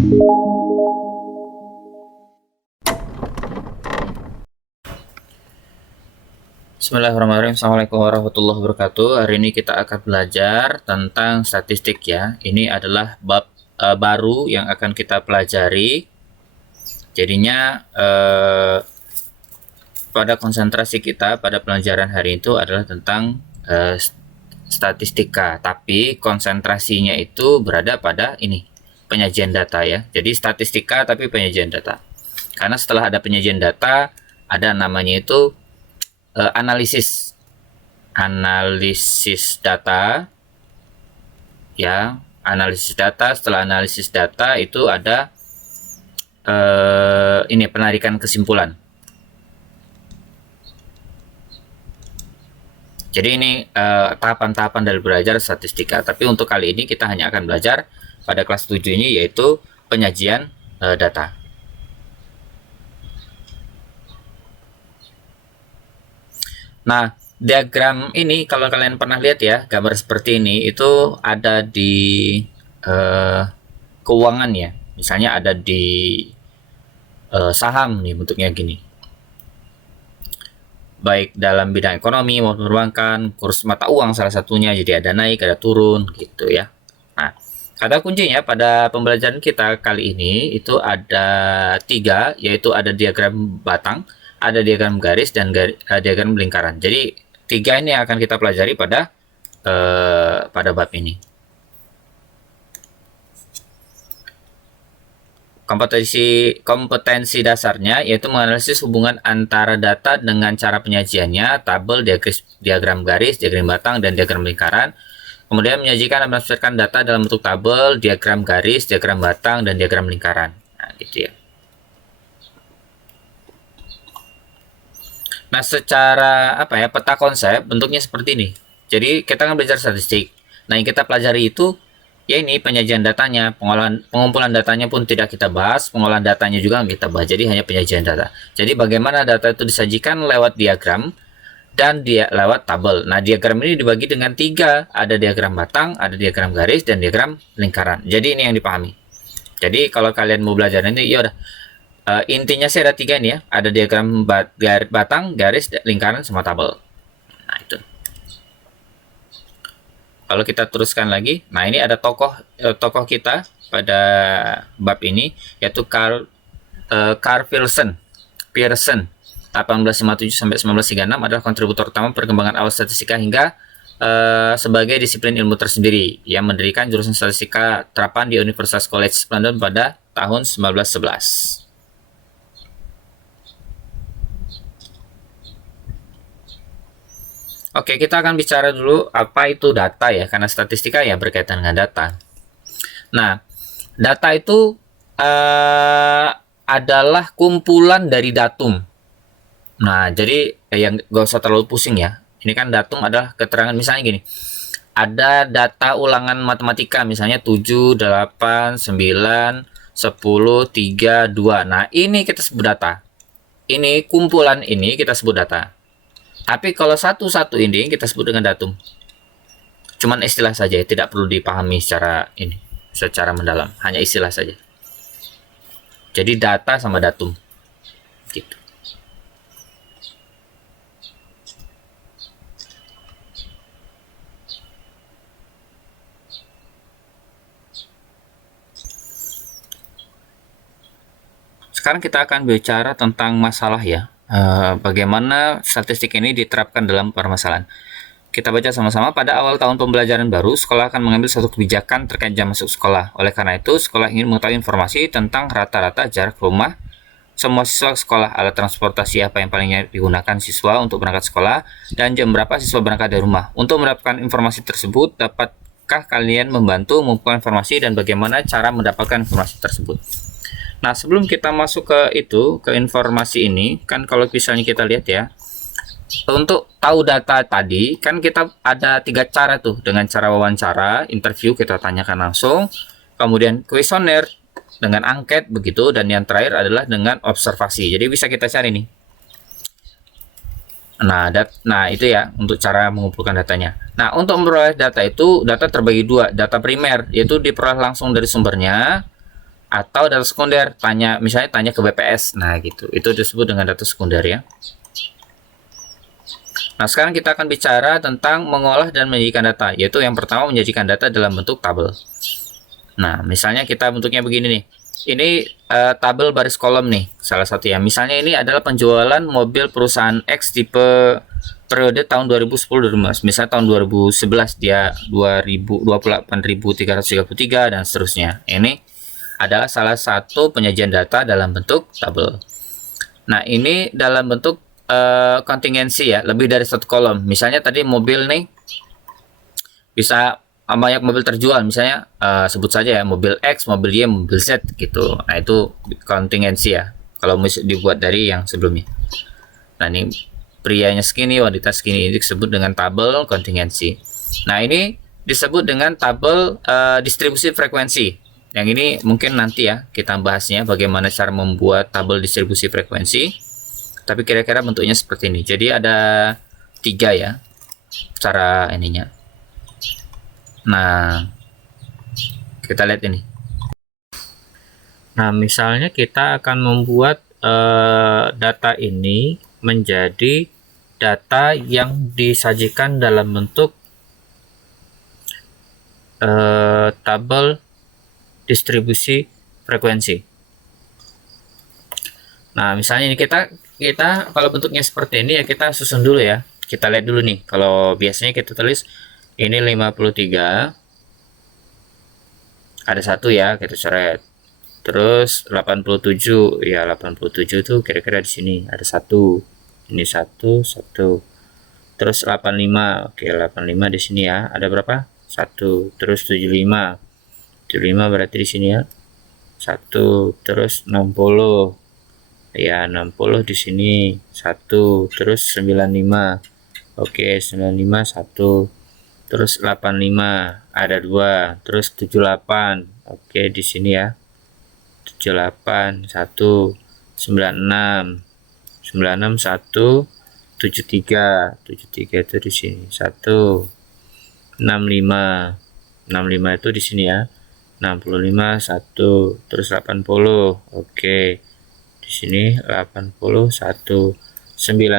Bismillahirrahmanirrahim. Assalamualaikum warahmatullahi wabarakatuh. Hari ini kita akan belajar tentang statistik ya. Ini adalah bab baru yang akan kita pelajari. Jadinya pada konsentrasi kita pada pelajaran hari itu adalah tentang statistika. Tapi konsentrasinya itu berada pada ini, penyajian data ya. Jadi statistika tapi penyajian data. Karena setelah ada penyajian data, ada namanya itu analisis data ya. Analisis data, setelah analisis data itu ada ini penarikan kesimpulan. Jadi ini tahapan-tahapan dari belajar statistika, tapi untuk kali ini kita hanya akan belajar pada kelas 7 ini, yaitu penyajian data. Nah, diagram ini kalau kalian pernah lihat ya, gambar seperti ini itu ada di keuangan ya. Misalnya ada di saham nih, bentuknya gini. Baik dalam bidang ekonomi maupun perbankan, kurs mata uang salah satunya, jadi ada naik, ada turun gitu ya. Nah, kata kuncinya pada pembelajaran kita kali ini itu ada 3, yaitu ada diagram batang, ada diagram garis, dan diagram lingkaran. Jadi 3 ini akan kita pelajari pada bab ini. Kompetensi dasarnya yaitu menganalisis hubungan antara data dengan cara penyajiannya, tabel, diagram garis, diagram batang, dan diagram lingkaran. Kemudian menyajikan dan menafsirkan data dalam bentuk tabel, diagram garis, diagram batang, dan diagram lingkaran. Nah, gitu ya. Nah, secara peta konsep bentuknya seperti ini. Jadi kita akan belajar statistik. Nah, yang kita pelajari itu ya ini penyajian datanya, pengumpulan datanya pun tidak kita bahas, pengolahan datanya juga nggak kita bahas. Jadi hanya penyajian data. Jadi bagaimana data itu disajikan lewat diagram dan lewat tabel. Nah, diagram ini dibagi dengan 3, ada diagram batang, ada diagram garis, dan diagram lingkaran. Jadi ini yang dipahami. Jadi kalau kalian mau belajar ini, ya udah. Intinya sih ada 3 nih ya, ada diagram batang, garis, lingkaran, sama tabel. Nah, itu. Kalau kita teruskan lagi, nah ini ada tokoh kita pada bab ini, yaitu Carl Pearson 1857 sampai 1936 adalah kontributor utama perkembangan awal statistika hingga sebagai disiplin ilmu tersendiri yang mendirikan jurusan statistika terapan di Universitas College London pada tahun 1911. Oke, kita akan bicara dulu apa itu data ya, karena statistika ya berkaitan dengan data. Nah, data itu adalah kumpulan dari datum. Nah, jadi yang gak usah terlalu pusing ya. Ini kan datum adalah keterangan, misalnya gini. Ada data ulangan matematika, misalnya 7, 8, 9, 10, 3, 2. Nah, ini kita sebut data. Ini kumpulan ini kita sebut data. Tapi kalau satu-satu ini kita sebut dengan datum. Cuman istilah saja, tidak perlu dipahami secara mendalam, hanya istilah saja. Jadi data sama datum gitu. Sekarang kita akan bicara tentang masalah ya. Bagaimana statistik ini diterapkan dalam permasalahan. Kita baca sama-sama. Pada awal tahun pembelajaran baru, sekolah akan mengambil satu kebijakan terkait jam masuk sekolah. Oleh karena itu, sekolah ingin mengetahui informasi tentang rata-rata jarak rumah semua siswa sekolah, alat transportasi apa yang paling digunakan siswa untuk berangkat sekolah, dan jam berapa siswa berangkat dari rumah. Untuk mendapatkan informasi tersebut, dapatkah kalian membantu mengumpulkan informasi dan bagaimana cara mendapatkan informasi tersebut? Nah, sebelum kita masuk ke informasi ini, kan kalau misalnya kita lihat ya, untuk tahu data tadi, kan kita ada 3 cara tuh, dengan cara wawancara, interview, kita tanyakan langsung, kemudian kuesioner, dengan angket begitu, dan yang terakhir adalah dengan observasi. Jadi bisa kita cari nih. Nah, itu ya untuk cara mengumpulkan datanya. Nah, untuk memperoleh data itu, data terbagi 2, data primer, yaitu diperoleh langsung dari sumbernya, Atau data sekunder, misalnya tanya ke BPS. Nah, gitu. Itu disebut dengan data sekunder ya. Nah, sekarang kita akan bicara tentang mengolah dan menyajikan data, yaitu yang pertama menyajikan data dalam bentuk tabel. Nah, misalnya kita bentuknya begini nih. Ini tabel baris kolom nih, salah satu ya. Misalnya ini adalah penjualan mobil perusahaan X tipe periode tahun 2010-2015. Misalnya tahun 2011 dia 28.333 dan seterusnya. Ini adalah salah satu penyajian data dalam bentuk tabel. Nah, ini dalam bentuk kontingensi ya, lebih dari satu kolom. Misalnya tadi mobil nih bisa banyak mobil terjual, misalnya sebut saja ya mobil X, mobil Y, mobil Z gitu. Nah, itu kontingensi ya kalau dibuat dari yang sebelumnya. Nah, ini prianya segini, wanita segini, ini disebut dengan tabel kontingensi. Nah, ini disebut dengan tabel distribusi frekuensi. Yang ini mungkin nanti ya kita bahasnya bagaimana cara membuat tabel distribusi frekuensi. Tapi kira-kira bentuknya seperti ini. Jadi ada 3 ya cara ininya. Nah, kita lihat ini. Nah, misalnya kita akan membuat data ini menjadi data yang disajikan dalam bentuk tabel distribusi frekuensi. Nah, misalnya ini kita kalau bentuknya seperti ini ya kita susun dulu ya. Kita lihat dulu nih. Kalau biasanya kita tulis ini 53. Ada 1 ya, kita coret. Terus 87. Ya, 87 tuh kira-kira di sini ada 1. Ini 1, 1. Terus 85. Oke, 85 di sini ya. Ada berapa? 1. Terus 75. 75 berarti di sini ya. 1. Terus 60. Ya, 60 di sini 1. Terus 95. Oke, 95 1. Terus 85 ada 2. Terus 78. Oke, di sini ya. 78 1. 96 96 1. 73 73 itu di sini 1. 65 65 itu di sini ya. 65 1. Terus 80. Oke. Di sini 81 90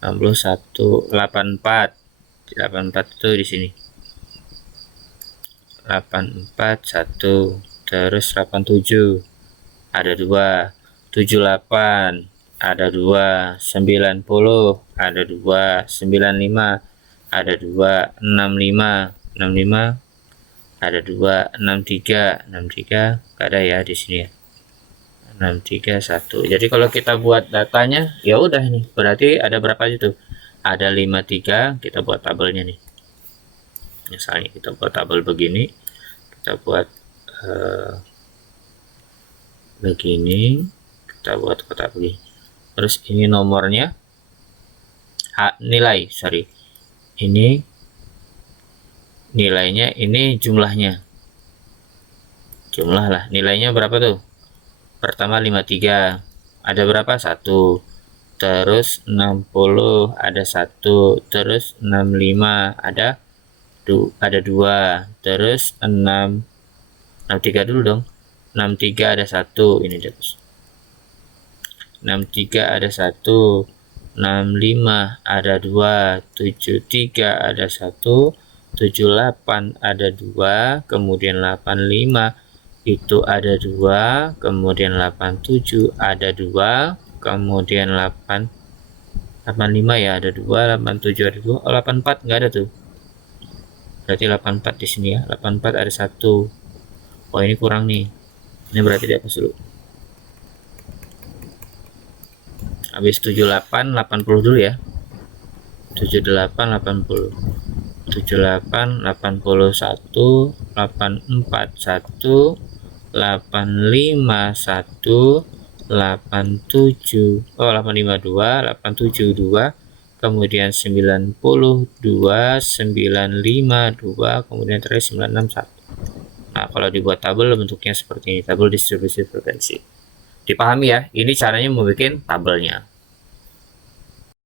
81 84 84 itu di sini 84 1. Terus 87 ada 2. 78 ada 2. 90 ada 2. 95 ada 2. 65 65 ada 2. 63 63 gak ada ya di sini ya. 63 1. Jadi kalau kita buat datanya ya udah nih, berarti ada berapa itu? Ada 53, kita buat tabelnya nih. Misalnya kita buat tabel begini, kita buat begini, kita buat kotak begini. Terus ini nomornya, nilai, sorry. Ini nilainya, ini jumlahnya. Jumlah lah, nilainya berapa tuh? Pertama 53, ada berapa? 1. Terus 60 ada 1. Terus 65 ada 2. Terus 63 dulu dong. 63 ada 1. Ini terus 63 ada 1. 65 ada 2. 73 ada 1. 78 ada 2. Kemudian 85 itu ada 2, kemudian 87 ada 2, kemudian 85 ya ada 2, 87 ada 2, 84 enggak ada tuh. Berarti 84 di sini ya. 84 ada 1. Oh, ini kurang nih. Ini berarti dihapus dulu. Habis 78 80 dulu ya. 78 80. 78 81 84 1 85 1 87 85 2 87 2, kemudian 90 2 95 2, kemudian terakhir 96 1. Nah, kalau dibuat tabel bentuknya seperti ini, tabel distribusi frekuensi. Dipahami ya, ini caranya membuat tabelnya.